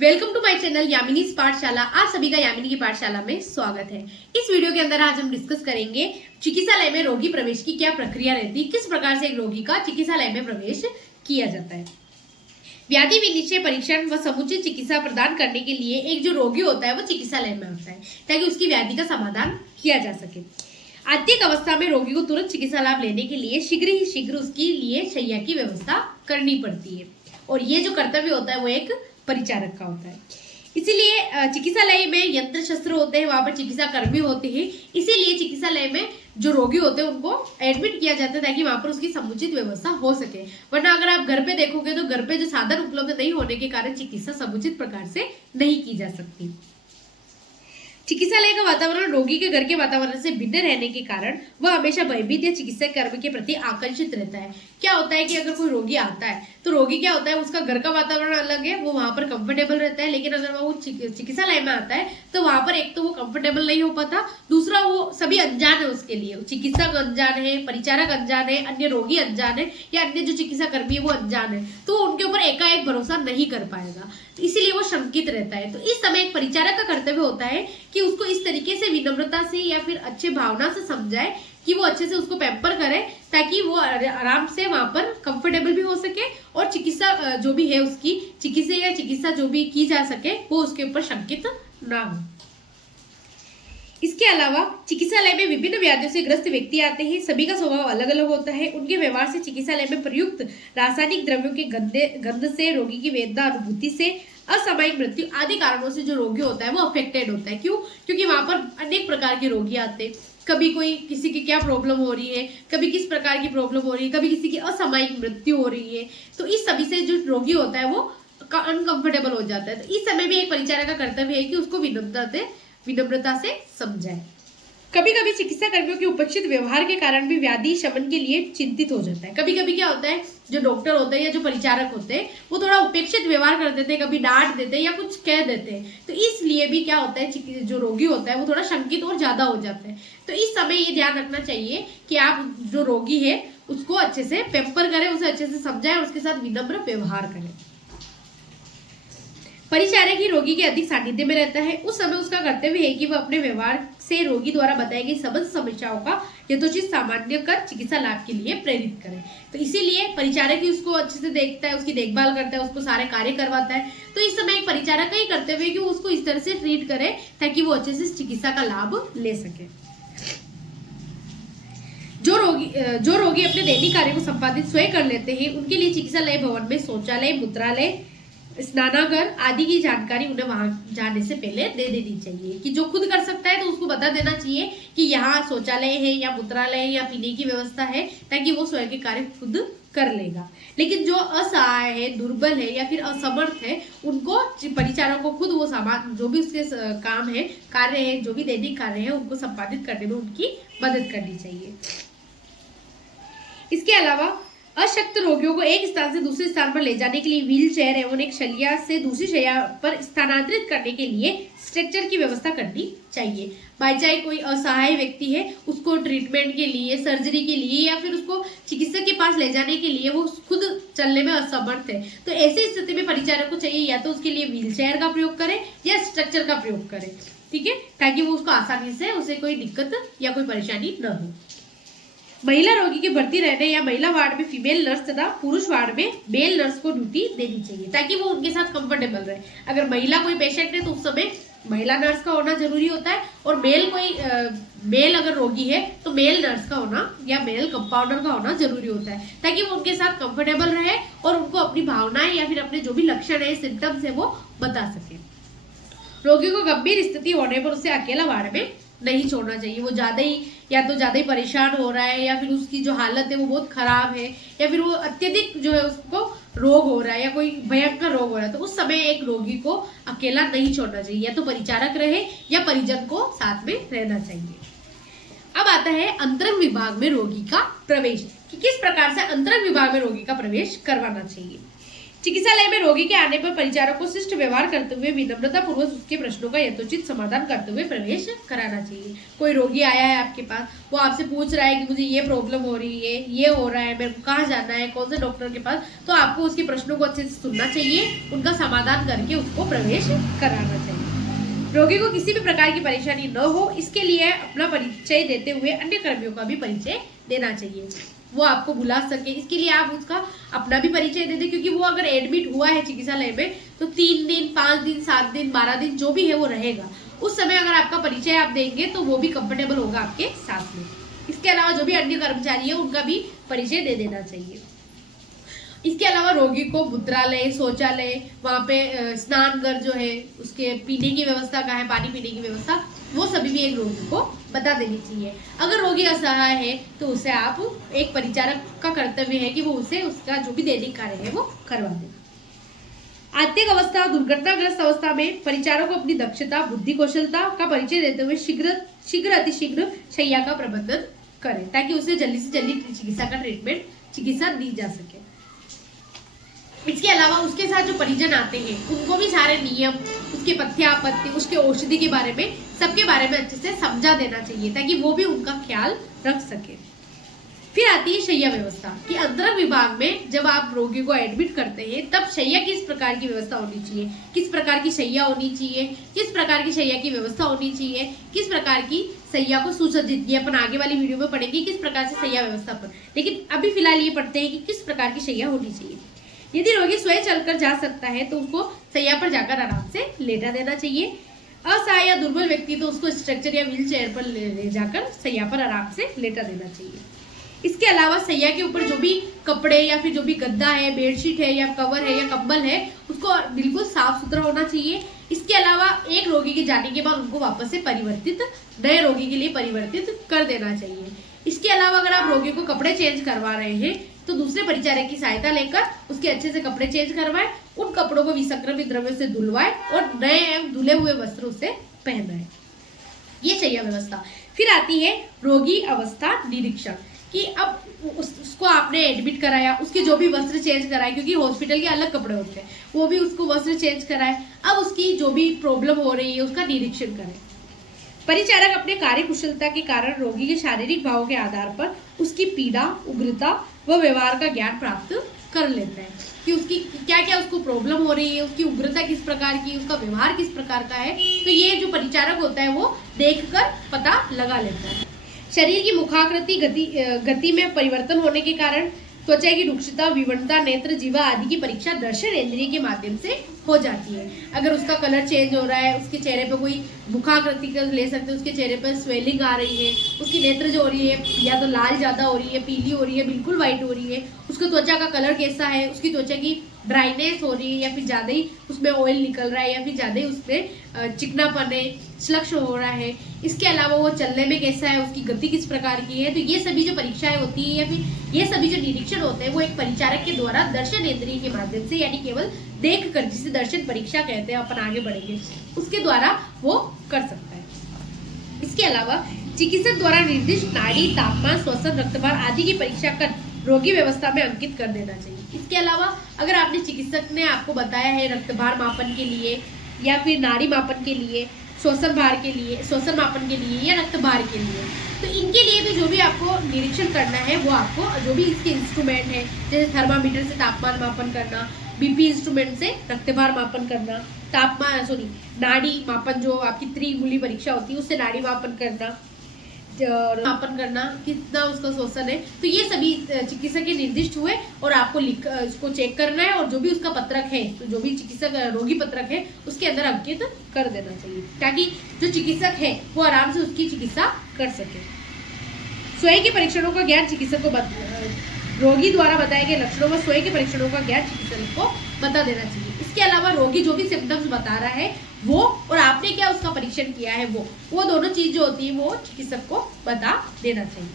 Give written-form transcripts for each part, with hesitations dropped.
Welcome to my channel यामिनीज पाठशाला। आप सभी का यामिनी की पाठशाला में स्वागत है। इस वीडियो के अंदर आज हम डिस्कस करेंगे चिकित्सालय में रोगी प्रवेश की क्या प्रक्रिया रहती है, किस प्रकार से एक रोगी का चिकित्सालय में प्रवेश किया जाता है। व्याधि विनिश्चय परीक्षण व समुचित चिकित्सा प्रदान करने के लिए एक जो रोगी होता है वो चिकित्सालय में आता है ताकि उसकी व्याधि का समाधान किया जा सके। आर्थिक अवस्था में रोगी को तुरंत चिकित्सा लाभ लेने के लिए शीघ्र ही शीघ्र उसके लिए शैय्या की व्यवस्था करनी पड़ती है और ये जो कर्तव्य होता है वो एक परिचारक का होता है। इसीलिए चिकित्सालय में यंत्र शस्त्र होते हैं, वहां पर चिकित्सा कर्मी होते हैं। इसीलिए चिकित्सालय में जो रोगी होते हैं उनको एडमिट किया जाता है ताकि वहां पर उसकी समुचित व्यवस्था हो सके। वरना अगर आप घर पे देखोगे तो घर पे जो साधन उपलब्ध नहीं होने के कारण चिकित्सा समुचित प्रकार से नहीं की जा सकती। चिकित्सालय का वातावरण रोगी के घर के वातावरण से भिन्न रहने के कारण वह हमेशा भयभीत या चिकित्सा कर्मी के प्रति आकर्षित रहता है। क्या होता है कि अगर कोई रोगी आता है तो रोगी क्या होता है, उसका घर का वातावरण अलग है, वो वहां पर कंफर्टेबल रहता है। लेकिन अगर वो चिकित्सालय में आता है तो वहां पर एक तो वो कंफर्टेबल नहीं हो पाता, दूसरा वो सभी अनजान है उसके लिए। चिकित्सक अनजान है, परिचारक अनजान है, अन्य रोगी अनजान है या अन्य जो चिकित्सा कर्मी है वो अनजान है, तो उनके ऊपर एकाएक भरोसा नहीं कर पाएगा, इसीलिए वो शंकित रहता है। तो इस समय एक परिचारक का कर्तव्य होता है कि उसको इस तरीके से विनम्रता से या फिर अच्छे भावना से समझाए कि वो अच्छे से उसको पैम्पर करे ताकि वो आराम से वहां पर कंफर्टेबल भी हो सके और चिकित्सा जो भी है उसकी चिकित्सा जो भी की जा सके वो उसके ऊपर शंकित ना हो। इसके अलावा चिकित्सालय में विभिन्न व्याधियों से ग्रस्त व्यक्ति आते हैं। सभी का स्वभाव अलग अलग होता है। उनके व्यवहार से, चिकित्सालय में प्रयुक्त रासायनिक द्रव्यों के गंध से, रोगी की वेदना अनुभूति से, असामयिक मृत्यु आदि कारणों से जो रोगी होता है वो अफेक्टेड होता है। क्यों? क्योंकि वहां पर अनेक प्रकार के रोगी आते हैं। कभी कोई किसी की क्या प्रॉब्लम हो रही है, कभी किस प्रकार की प्रॉब्लम हो रही है, कभी किसी की असामयिक मृत्यु हो रही है। तो इस सभी से जो रोगी होता है वो अनकंफर्टेबल हो जाता है। तो इस समय भी एक परिचारक का कर्तव्य है कि उसको विनम्रता से समझाए। कभी कभी चिकित्सा कर्मियों के उपेक्षित व्यवहार के कारण भी व्याधि शमन के लिए चिंतित हो जाता है। कभी कभी क्या होता है, जो डॉक्टर होते हैं या जो परिचारक होते हैं वो थोड़ा उपेक्षित व्यवहार कर देते हैं, कभी डांट देते हैं या कुछ कह देते हैं। तो इसलिए भी क्या होता है, जो रोगी होता है वो थोड़ा शंकित और ज्यादा हो जाता है। तो इस समय ये ध्यान रखना चाहिए कि आप जो रोगी है उसको अच्छे से पेम्पर करें, उसे अच्छे से समझाएं और उसके साथ विनम्र व्यवहार करें। परिचारक ही रोगी के अधिक सानिध्य में रहता है। उस समय उसका कर्तव्य है कि वह अपने व्यवहार से रोगी द्वारा बताई गई समस्त समस्याओं का यथोचित सामान्य कर चिकित्सा लाभ के लिए प्रेरित करे। तो इसीलिए परिचारक ही उसको अच्छे से देखता है, उसकी देखभाल करता है, उसको सारे कार्य करवाता है। तो इस समय एक परिचारक का ही कर्तव्य है कि उसको इस तरह से ट्रीट करे ताकि वो अच्छे से चिकित्सा का लाभ ले सके। जो रोगी अपने दैनिक कार्य को संपादित स्वयं कर लेते हैं उनके लिए चिकित्सालय भवन में शौचालय, मूत्रालय, स्नानागार आदि की जानकारी उन्हें वहां जाने से पहले दे देनी चाहिए। कि जो खुद कर सकता है तो उसको बता देना चाहिए कि यहाँ शौचालय है या मूत्रालय है या पीने की व्यवस्था है, ताकि वो स्वयं के कार्य खुद कर लेगा। लेकिन जो असहाय है, दुर्बल है या फिर असमर्थ है, उनको परिचारक को खुद वो सामान जो भी उसके काम है, कार्य है, जो भी दैनिक कार्य है उनको संपादित करने में उनकी मदद करनी चाहिए। इसके अलावा अशक्त रोगियों को एक स्थान से दूसरे स्थान पर ले जाने के लिए व्हील चेयर एवं एक शैय्या से दूसरी शैय्या पर स्थानांतरित करने के लिए स्ट्रेचर की व्यवस्था करनी चाहिए। भाई चाहे कोई असहाय व्यक्ति है, उसको ट्रीटमेंट के लिए, सर्जरी के लिए या फिर उसको चिकित्सक के पास ले जाने के लिए वो खुद चलने में असमर्थ है, तो ऐसी स्थिति में परिचारक को चाहिए या तो उसके लिए व्हील चेयर का प्रयोग करे या स्ट्रक्चर का प्रयोग करे, ठीक है, ताकि वो उसको आसानी से उसे कोई दिक्कत या कोई परेशानी न हो। महिला रोगी के भर्ती रहने या महिला वार्ड में फीमेल नर्स तथा पुरुष वार्ड में मेल नर्स को ड्यूटी देनी चाहिए ताकि वो उनके साथ कंफर्टेबल रहे। अगर महिला कोई पेशेंट है तो उस समय महिला नर्स का होना जरूरी होता है और मेल अगर रोगी है तो मेल नर्स का होना या मेल कंपाउंडर का होना जरूरी होता है ताकि वो उनके साथ कंफर्टेबल रहे और उनको अपनी भावनाएं या फिर अपने जो भी लक्षण है, सिम्टम्स है वो बता सके। रोगी को गंभीर स्थिति होने पर उसे अकेला वार्ड में नहीं छोड़ना चाहिए। वो ज्यादा ही परेशान हो रहा है या फिर उसकी जो हालत है वो बहुत खराब है या फिर वो अत्यधिक जो है उसको रोग हो रहा है या कोई भयंकर रोग हो रहा है, तो उस समय एक रोगी को अकेला नहीं छोड़ना चाहिए, या तो परिचारक रहे या परिजन को साथ में रहना चाहिए। अब आता है अंतरंग विभाग में रोगी का प्रवेश, कि किस प्रकार से अंतरंग विभाग में रोगी का प्रवेश करवाना चाहिए। चिकित्सालय में रोगी के आने पर परिचारक को शिष्ट व्यवहार करते हुए विनम्रता पूर्वक उसके प्रश्नों का यथोचित समाधान करते हुए प्रवेश कराना चाहिए। कोई रोगी आया है आपके पास, वो आपसे पूछ रहा है कि मुझे ये प्रॉब्लम हो रही है, ये हो रहा है, मेरे को कहाँ जाना है, कौन से डॉक्टर के पास, तो आपको उसके प्रश्नों को अच्छे से सुनना चाहिए, उनका समाधान करके उसको प्रवेश कराना चाहिए। रोगी को किसी भी प्रकार की परेशानी न हो, इसके लिए अपना परिचय देते हुए अन्य कर्मियों का भी परिचय देना चाहिए, वो आपको बुला सके। इसके लिए आप उसका अपना भी परिचय दे दें, क्योंकि वो अगर एडमिट हुआ है चिकित्सालय में तो 3 दिन, 5 दिन, 7 दिन, 12 दिन जो भी है वो रहेगा। उस समय अगर आपका परिचय आप देंगे तो वो भी कंफर्टेबल होगा आपके साथ में। इसके अलावा जो भी अन्य कर्मचारी है उनका भी परिचय दे देना चाहिए। इसके अलावा रोगी को मूत्रालय, शौचालय, वहाँ पे स्नान घर जो है, उसके पीने की व्यवस्था कहाँ है, पानी पीने की व्यवस्था, वो सभी भी एक रोगी को बता देनी चाहिए। अगर रोगी असहाय है तो उसे आप, एक परिचारक का कर्तव्य है कि वो उसे उसका जो भी दैनिक कार्य है वो करवा दे। आत्तिक अवस्था और दुर्घटनाग्रस्त अवस्था में परिचारक को अपनी दक्षता, बुद्धि कौशलता का परिचय देते हुए शीघ्र अतिशीघ्र शैय्या का प्रबंधन करें, ताकि उसे जल्दी से जल्दी चिकित्सा दी जा सके। इसके अलावा उसके साथ जो परिजन आते हैं उनको भी सारे नियम, उसके पथ्यापत्ति, उसके औषधि के बारे में, सबके बारे में अच्छे से समझा देना चाहिए, ताकि वो भी उनका ख्याल रख सके। फिर आती है शैय्या व्यवस्था कि अंतरंग विभाग में जब आप रोगी को एडमिट करते हैं तब शैय्या किस प्रकार की व्यवस्था होनी चाहिए, किस प्रकार की शैय्या होनी चाहिए, किस प्रकार की शैय्या की व्यवस्था होनी चाहिए, किस प्रकार की शैय्या को सुसज्जित, ये अपन आगे वाली वीडियो में पढ़ेंगे किस प्रकार से शैय्या व्यवस्था पर, लेकिन अभी फिलहाल ये पढ़ते हैं कि किस प्रकार की शैय्या होनी चाहिए। यदि रोगी स्वयं चलकर जा सकता है तो उसको शैय्या पर जाकर आराम से लेटा देना चाहिए। असहाय या दुर्बल व्यक्ति तो उसको स्ट्रक्चर या व्हील चेयर पर ले जाकर शैय्या पर आराम से लेटा देना चाहिए। इसके अलावा शैय्या के ऊपर जो भी कपड़े या फिर जो भी गद्दा है, बेडशीट है या कवर है या कंबल है, उसको बिल्कुल साफ सुथरा होना चाहिए। इसके अलावा एक रोगी के जाने के बाद उनको वापस से नए रोगी के लिए परिवर्तित कर देना चाहिए। इसके अलावा अगर आप रोगी को कपड़े चेंज करवा रहे हैं तो दूसरे परिचारक की सहायता लेकर उसके अच्छे से कपड़े चेंज करवाएं, उन कपड़ों को विसंक्रमित द्रव्य से धुलवाएं और नए एवं धुले हुए वस्त्र उसे पहनाएं। ये शैय्या व्यवस्था। फिर आती है रोगी अवस्था निरीक्षण कि अब उसको आपने एडमिट कराया, उसके जो भी वस्त्र चेंज कराए, क्योंकि हॉस्पिटल के अलग कपड़े होते हैं, वो भी उसको वस्त्र चेंज कराए। अब उसकी जो भी प्रॉब्लम हो रही है उसका निरीक्षण करें। परिचारक अपने कार्य कुशलता के कारण रोगी के शारीरिक भावों के आधार पर उसकी पीड़ा, उग्रता व व्यवहार का ज्ञान प्राप्त कर लेता है कि उसकी क्या क्या उसको प्रॉब्लम हो रही है, उसकी उग्रता किस प्रकार की, उसका व्यवहार किस प्रकार का है। तो ये जो परिचारक होता है वो देखकर पता लगा लेता है। शरीर की मुखाकृति गति में परिवर्तन होने के कारण त्वचा की रुक्षता, विवरणता, नेत्र, जीवा आदि की परीक्षा दर्शन इंद्रिय के माध्यम से हो जाती है। अगर उसका कलर चेंज हो रहा है, उसके चेहरे पे कोई मुखाकृति का ले सकते हैं, उसके चेहरे पर स्वेलिंग आ रही है, उसकी नेत्र जो हो रही है या तो लाल ज़्यादा हो रही है, पीली हो रही है, बिल्कुल वाइट हो रही है, उसका त्वचा का कलर कैसा है, उसकी त्वचा की ड्राइनेस हो रही है या फिर ज़्यादा ही उसमें ऑयल निकल रहा है या फिर ज़्यादा ही उसमें चिकनापन है, श्लक्ष हो रहा है। इसके अलावा वो चलने में कैसा है, उसकी गति किस प्रकार की है। तो ये सभी जो परीक्षाएं होती है या फिर ये सभी जो निरीक्षण होते हैं वो एक परिचारक के द्वारा दर्शन इंद्रिय के माध्यम से, यानी केवल देख कर, जिसे दर्शन परीक्षा कहते हैं, अपन आगे बढ़ेंगे, उसके द्वारा वो कर सकता है। इसके अलावा चिकित्सक द्वारा निर्दिष्ट नाड़ी, तापमान, श्वसन, रक्तभार आदि की परीक्षा कर रोगी व्यवस्था में अंकित कर देना चाहिए। इसके अलावा अगर आपने चिकित्सक ने आपको बताया है रक्तभार मापन के लिए या फिर नाड़ी मापन के लिए, श्वसन मापन के लिए या रक्तभार के लिए, तो इनके लिए भी जो भी आपको निरीक्षण करना है वो आपको जो भी इसके इंस्ट्रूमेंट है, जैसे थर्मामीटर से तापमान मापन करना, बीपी इंस्ट्रूमेंट से रक्तभार मापन करना, नाड़ी मापन जो आपकी त्रिगुली परीक्षा होती है उससे नाड़ी मापन करना, मापन करना कितना उसका श्वसन है। तो ये सभी चिकित्सक के निर्दिष्ट हुए और आपको उसको चेक करना है और जो भी उसका पत्रक है, तो जो भी चिकित्सक रोगी पत्रक है उसके अंदर अंकित कर देना चाहिए, ताकि जो चिकित्सक है वो आराम से उसकी चिकित्सा कर सके। स्वयं के परीक्षणों का ज्ञान चिकित्सक को रोगी द्वारा बताए गए लक्षणों व स्वयं के परीक्षणों का ज्ञान चिकित्सक को बता देना चाहिए। इसके अलावा रोगी जो भी सिम्टम्स बता रहा है वो और आपने क्या उसका परीक्षण किया है वो दोनों चीज जो होती है वो चिकित्सक को बता देना चाहिए।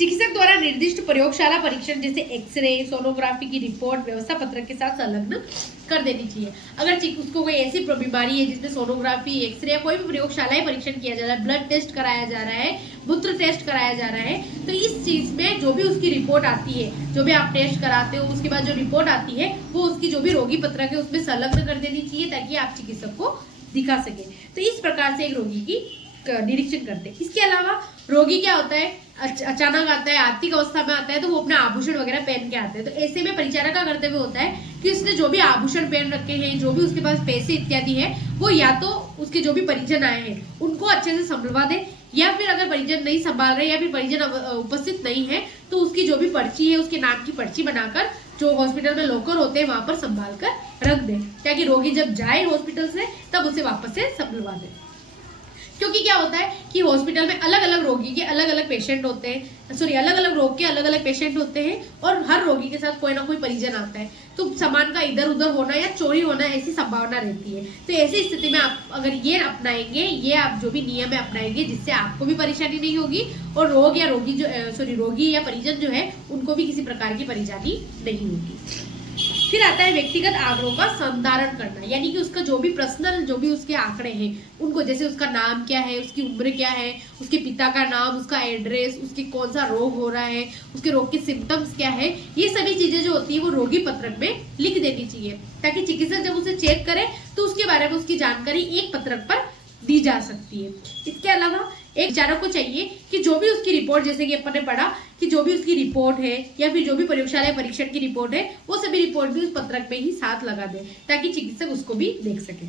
चिकित्सक द्वारा निर्दिष्ट प्रयोगशाला परीक्षण जैसे एक्सरे, सोनोग्राफी की रिपोर्ट व्यवस्था पत्रक के साथ संलग्न कर देनी चाहिए। अगर उसको कोई ऐसी बीमारी है जिसमें सोनोग्राफी, एक्सरे या कोई भी प्रयोगशाला परीक्षण किया जा रहा है, ब्लड टेस्ट कराया जा रहा है, मूत्र टेस्ट कराया जा रहा है, तो इस चीज में जो भी उसकी रिपोर्ट आती है, जो भी आप टेस्ट कराते हो उसके बाद जो रिपोर्ट आती है वो उसकी जो भी रोगी पत्रक है उसमें संलग्न कर देनी चाहिए ताकि आप चिकित्सक को दिखा सके। तो इस प्रकार से एक रोगी की निरीक्षण करते हैं। इसके अलावा रोगी क्या होता है, अचानक आता है, आर्थिक अवस्था में आता है तो वो अपना आभूषण वगैरह पहन के आते हैं। तो ऐसे में परिचारक का कर्तव्य होता है कि उसने जो भी आभूषण पहन रखे हैं, जो भी उसके पास पैसे इत्यादि है, वो या तो उसके जो भी परिजन आए हैं उनको अच्छे से संभलवा दे, या फिर अगर परिजन नहीं संभाल रहे या फिर परिजन उपस्थित नहीं है तो उसकी जो भी पर्ची है उसके नाम की पर्ची बनाकर जो हॉस्पिटल में लॉकर होते हैं वहां पर संभाल कर रख दे, ताकि रोगी जब जाए हॉस्पिटल से तब उसे वापस से संभलवा दे। क्योंकि क्या होता है कि हॉस्पिटल में अलग अलग रोगी के अलग अलग पेशेंट होते हैं, अलग अलग रोग के अलग अलग पेशेंट होते हैं और हर रोगी के साथ कोई ना कोई परिजन आता है, तो सामान का इधर उधर होना या चोरी होना ऐसी संभावना रहती है। तो ऐसी स्थिति में आप अगर ये अपनाएंगे, ये आप जो भी नियम है अपनाएंगे, जिससे आपको भी परेशानी नहीं होगी और रोगी या परिजन जो है उनको भी किसी प्रकार की परेशानी नहीं होगी। फिर आता है व्यक्तिगत आंकड़ों का संधारण करना, यानी कि उसका जो भी पर्सनल जो भी उसके आंकड़े हैं उनको, जैसे उसका नाम क्या है, उसकी उम्र क्या है, उसके पिता का नाम, उसका एड्रेस, उसके कौन सा रोग हो रहा है, उसके रोग के सिम्टम्स क्या है, ये सभी चीजें जो होती है वो रोगी पत्रक में लिख देनी चाहिए ताकि चिकित्सक जब उसे चेक करे तो उसके बारे में उसकी जानकारी एक पत्रक पर दी जा सकती है। इसके अलावा एक विचारक को चाहिए कि जो भी उसकी रिपोर्ट, जैसे कि अपन ने पढ़ा कि जो भी उसकी रिपोर्ट है या फिर जो भी प्रयोगशाला परीक्षण की रिपोर्ट है वो सभी रिपोर्ट भी उस पत्रक में ही साथ लगा दे ताकि चिकित्सक उसको भी देख सके।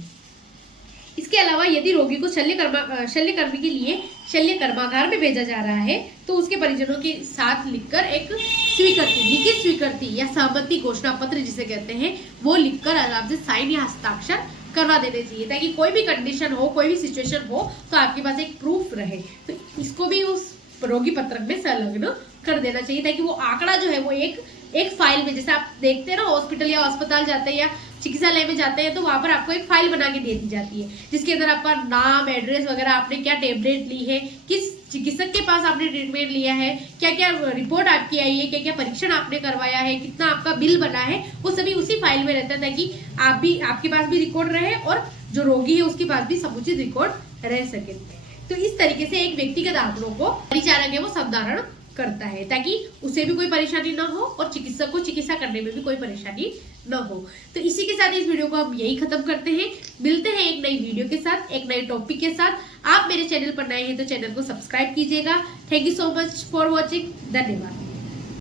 इसके अलावा यदि रोगी को शल्यकर्मी के लिए शल्य कर्मागार में भेजा जा रहा है तो उसके परिजनों के साथ लिखकर एक लिखित स्वीकृति या सहमति घोषणा पत्र जिसे कहते हैं वो लिखकर आराम से साइन या हस्ताक्षर करवा देने चाहिए ताकि कोई भी कंडीशन हो, कोई भी सिचुएशन हो तो आपके पास एक प्रूफ रहे। तो इसको भी उस रोगी पत्रक में संलग्न कर देना चाहिए ताकि वो आंकड़ा जो है वो एक फाइल में, जैसे आप देखते हैं ना हॉस्पिटल या अस्पताल जाते हैं या चिकित्सालय में जाते हैं तो वहां पर आपको एक फाइल बना के दे दी जाती है जिसके अंदर आपका नाम, एड्रेस वगैरह, आपने क्या टेबलेट ली है, किस चिकित्सक के पास आपने ट्रीटमेंट लिया है, क्या क्या रिपोर्ट आपकी आई है, क्या क्या परीक्षण आपने करवाया है, कितना आपका बिल बना है, वो सभी उसी फाइल में रहता है ताकि आपके पास भी रिकॉर्ड रहे और जो रोगी है उसके पास भी समुचित रिकॉर्ड रह सके। तो इस तरीके से एक व्यक्तिगत आंकड़ों को परिचारक है वो संधारण करता है ताकि उसे भी कोई परेशानी ना हो और चिकित्सक को चिकित्सा करने में भी कोई परेशानी ना हो। तो इसी के साथ इस वीडियो को हम यही खत्म करते हैं। मिलते हैं एक नई वीडियो के साथ, एक नए टॉपिक के साथ। आप मेरे चैनल पर नए हैं तो चैनल को सब्सक्राइब कीजिएगा। Thank you so much for watching. धन्यवाद।